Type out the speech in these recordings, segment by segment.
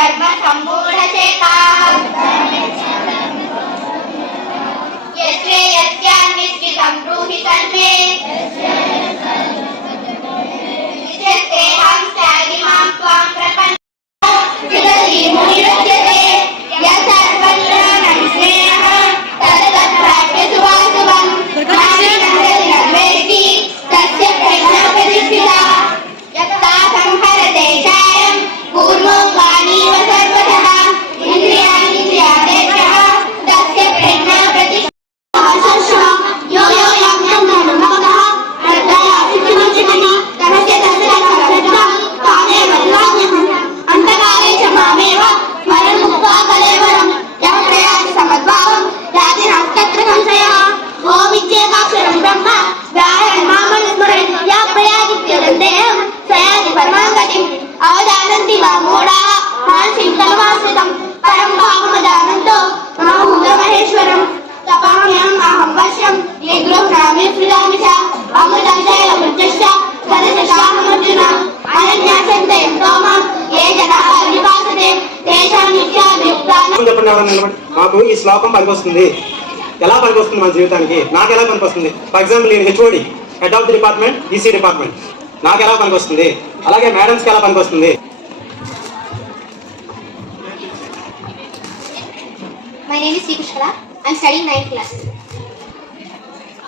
कर्म सम्मूढचेता यस्यान्विस्मितं ब्रूहि तन्मे विजयतेऽहं त्यागिमां त्वां प्रपन्नो विदधि मुनिरुच्यते यत्सर्वज्ञानं स्नेहः तदप्राप्य शुभाशुभं नास्ति तस्य प्रज्ञा प्रतिष्ठिता यत्ता संहरते चायं पूर्वो वाणीव सर्वतः इन्द्रियाणीन्द्रियादेशः तस्य प्रज्ञा प्रतिष्ठिता यो यो यं यं नमः प्रज्ञया सिद्धिमुच्यते तस्य तस्य प्रज्ञा तामेव विलाम्यहम् अन्तकाले च मामेव स्मरन्मुक्त्वा कलेवरं यः प्रयाति समद्भावं याति नास्तत्र संशयः ॐ इत्येकाक्षरं ब्रह्म व्याहरन् मामनुस्मरन् यः प्रयातीत्यदन्तेऽहं स याति परमां गतिम् अवजानन्ति वा मूढाः मानसिं तममाश्रितं परं भावमजानन्तो महाभूतमहेश्वरं तपाम्यहम् अहं वश्यं ये गृह्णामि सृजामि च अमृतं चैलमुच्चश्च सदशशाहमर्जुन अनन्यासन्ते मां ये जनाः विपासते तेषां नित्याभियुक्तानां చెప్పండి ఎవరైనా నిలబడి మాకు ఈ శ్లోకం పనికొస్తుంది ఎలా పనికొస్తుంది మన జీవితానికి నాకు ఎలా పనికొస్తుంది ఫర్ ఎగ్జాంపుల్ నేను HOD head of the department EC department నాకు ఎలా పనికొస్తుంది అలాగే మేడమ్స్కి ఎలా పనికొస్తుంది My name is Sri Pushkala. I am studying 9th class.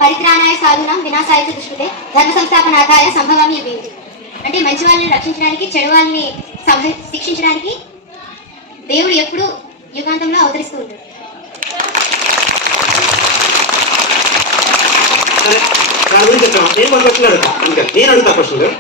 పరిత్రాణాయ సాధూనాం వినాశాయ చ దుష్కృతే ధర్మ సంస్థాపనార్థాయ సంభవామి యుగే యుగే. అంటే మంచి వాళ్ళని రక్షించడానికి చెడు వాళ్ళని శిక్షించడానికి దేవుడు ఎప్పుడు యుగాంతంలో అవతరిస్తూ ఉంటాడు. దాని గురించి చెప్పాము నేను పనికొచ్చిన అడుగుతా ఇంకా నేను అడుగుతా క్వశ్చన్లు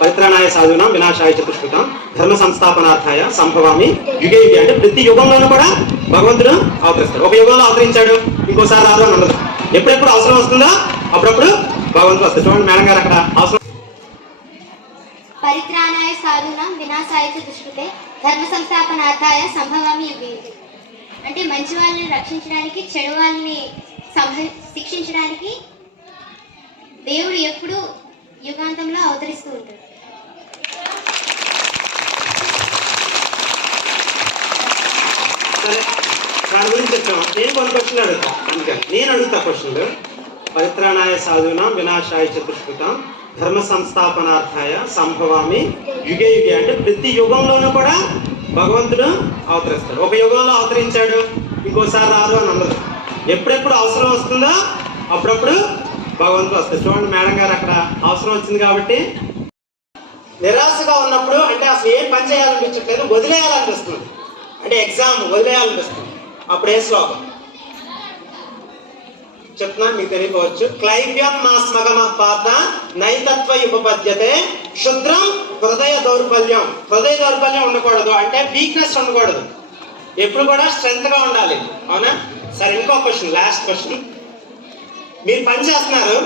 పరిత్రాణాయ సాధూనాం వినాశాయ చ దుష్కృతాం ధర్మ సంస్థాపనార్థాయ సంభవామి యుగే యుగే అంటే ప్రతి యుగంలోనూ కూడా భగవంతుడు అవతరిస్తాడు. ఒక యుగంలో అవతరించాడు ఇంకోసారి రాదు అని అన్నది ఎప్పుడెప్పుడు అవసరం వస్తుందో అప్పుడప్పుడు భగవంతుడు వస్తాడు. చూడండి మేడం గారు అక్కడ అవసరం పరిత్రాణాయ సాధూనాం వినాశాయ చ దుష్కృతే ధర్మ సంస్థాపనార్థాయ సంభవామి యుగే యుగే. అంటే మంచి వాళ్ళని రక్షించడానికి చెడు వాళ్ళని శిక్షించడానికి దేవుడు ఎప్పుడు యుగాంతంలో అవతరిస్తూ ఉంటాడు. సరే దాని గురించి చెప్పాము నేను కొన్ని క్వశ్చన్లు అడుగుతా అందుకని నేను అడుగుతా క్వశ్చన్లు పరిత్రాణాయ సాధూనాం వినాశాయ చ దుష్కృతాం ధర్మ సంస్థాపనార్థాయ సంభవామి యుగే యుగే అంటే ప్రతి యుగంలోనూ కూడా భగవంతుడు అవతరిస్తాడు. ఒక యుగంలో అవతరించాడు ఇంకోసారి రాదు అని అన్నది ఎప్పుడెప్పుడు అవసరం వస్తుందో అప్పుడప్పుడు భగవంతుడు వస్తాడు. చూడండి మేడం గారు అక్కడ అవసరం వచ్చింది కాబట్టి నిరాశగా ఉన్నప్పుడు అంటే అసలు ఏం పని చేయాలనిపించట్లేదు వదిలేయాలనిపిస్తుంది అంటే ఎగ్జామ్ వదిలేయాలనిపిస్తుంది అప్పుడు ఏ శ్లోకం చెప్తున్నాను మీకు తెలియకపోవచ్చు. క్లైవ్యం మా స్మగమ పాత నైతత్వ ఉపపద్యతే క్షుద్రం హృదయ దౌర్బల్యం. హృదయ దౌర్బల్యం ఉండకూడదు అంటే వీక్నెస్ ఉండకూడదు ఎప్పుడు కూడా స్ట్రెంత్ గా ఉండాలి అవునా. సరే ఇంకో క్వశ్చన్ లాస్ట్ క్వశ్చన్ మీరు పని చేస్తున్నారు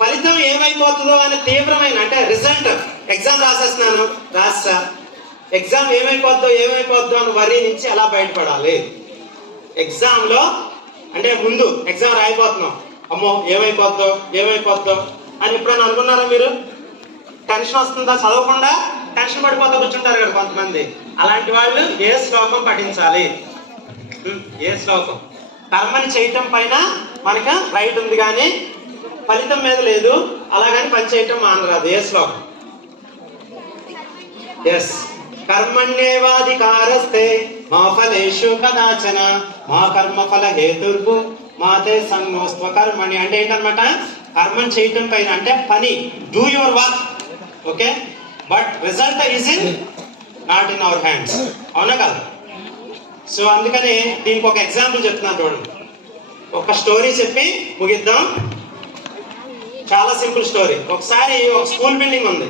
ఫలితం ఏమైపోతుందో అనే తీవ్రమైన అంటే రిజల్ట్ ఎగ్జామ్ రాసేస్తున్నాను రాస్తా ఎగ్జామ్ ఏమైపోద్దో అని వరి నుంచి ఎలా బయటపడాలి. ఎగ్జామ్లో అంటే ముందు ఎగ్జామ్ రాయిపోతున్నాం అమ్మో ఏమైపోద్దో అని ఎప్పుడైనా అనుకున్నారా మీరు? టెన్షన్ వస్తుందా చదవకుండా టెన్షన్ పడిపోతూ కూర్చుంటారు కదా కొంతమంది. అలాంటి వాళ్ళు ఏ శ్లోకం పఠించాలి? ఏ శ్లోకం? కర్మని చేయటం పైన మనకు రైట్ ఉంది కానీ ఫలితం మీద లేదు అలాగని పని చేయటం మానరాదు. ఏ శ్లోకం? ఎస్ కర్మణ్యేవాధికారస్తే మా ఫలేషు కదాచన మా కర్మ ఫల హేతుర్భు మాతే సంగోస్త్వ కర్మణి. అంటే ఏంటనమాట కర్మని చేయటం పైన అంటే పని do your work okay but result is in not in our hands అవునా కదా. సో అందుకని దీనికి ఒక ఎగ్జాంపుల్ చెప్తున్నాను చూడండి. ఒక స్టోరీ చెప్పి ముగిద్దాం. చాలా సింపుల్ స్టోరీ. ఒకసారి ఒక స్కూల్ బిల్డింగ్ ఉంది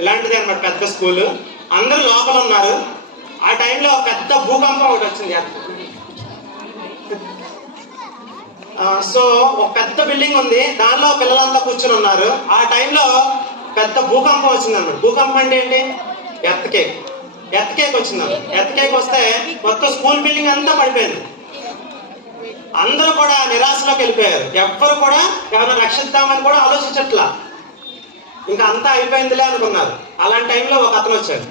ఇలాంటిది అనమాట పెద్ద స్కూల్. అందరూ లోపల ఉన్నారు. ఆ టైంలో పెద్ద భూకంపం ఒకటి వచ్చింది. సో ఒక పెద్ద బిల్డింగ్ ఉంది దానిలో పిల్లలంతా కూర్చుని ఉన్నారు. ఆ టైంలో పెద్ద భూకంపం వచ్చింది అన్నమాట. భూకంపం అంటే ఏంటి? ఎర్త్కేక్ వచ్చింది. ఎర్త్కేక్ వస్తే మొత్తం స్కూల్ బిల్డింగ్ అంతా పడిపోయింది. అందరూ కూడా నిరాశలోకి వెళ్ళిపోయారు. ఎవ్వరు కూడా ఎవరైనా రక్షిద్దామని కూడా ఆలోచించట్లా. ఇంకా అంతా అయిపోయిందిలే అనుకున్నారు. అలాంటి టైంలో ఒక అతను వచ్చాడు.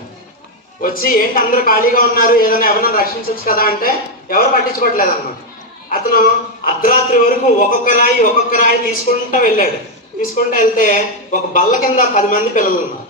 వచ్చి ఏంటి అందరూ ఖాళీగా ఉన్నారు, ఏదైనా ఎవరైనా రక్షించవచ్చు కదా అంటే ఎవరు పట్టించుకోవట్లేదు అన్నమాట. అతను అర్ధరాత్రి వరకు ఒక్కొక్క రాయి తీసుకుంటూ వెళ్ళాడు. తీసుకుంటూ వెళ్తే ఒక బల్ల కింద 10 మంది పిల్లలు ఉన్నారు.